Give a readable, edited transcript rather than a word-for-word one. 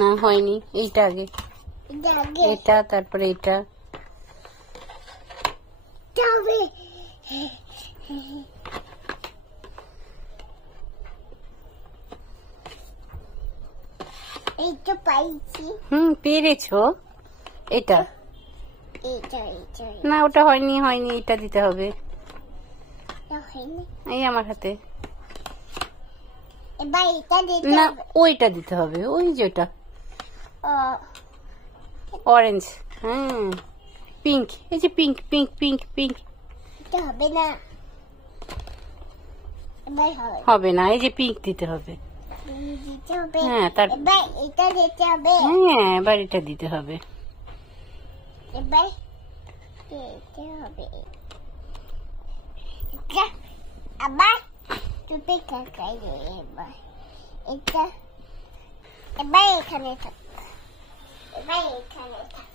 না হয়নি, এইটা আগে, এটা তারপরে এটা। পেরেছো। এটা না, ওটা হয়নি, হয়নি, এটা দিতে হবে। এই আমার হাতে না, ওইটা দিতে হবে, ওই যেটা অরেঞ্জ। হ্যাঁ, পিঙ্ক, এই যে পিঙ্ক পিঙ্ক পিঙ্ক পিঙ্ক। হবে না, এই যে পিঙ্ক দিতে হবে। হ্যাঁ, হ্যাঁ, এবার এটা দিতে হবে। আবার তুই কাকাই রে, এবার এখানে থাক, এবার এখানে থাক।